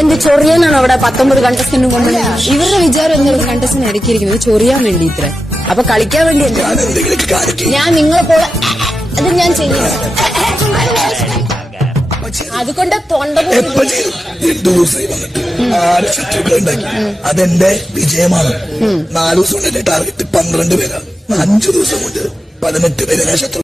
എന്ത് ചൊറിയാനാണ് അവിടെ 19 കണ്ടസ്റ്റന്റ് കൊണ്ട്? ഇവരുടെ വിചാരം എന്താണ് കണ്ടസ്റ്റന്റ് ഇറക്കിയിരിക്കുന്നത് ചൊറിയാൻ വേണ്ടി ഇത്ര? അപ്പൊ കളിക്കാൻ വേണ്ടി ഞാൻ നിങ്ങളെ പോലെ അത് ഞാൻ ചെയ്യും. അതുകൊണ്ട് തൊണ്ട അതെന്റെ വിജയമാണ്. 4 ദിവസം കൊണ്ട് ടാർഗറ്റ് 12 പേരാണ്. 5 ദിവസം കൊണ്ട് 18 പേരെ ഞാൻ ശത്രു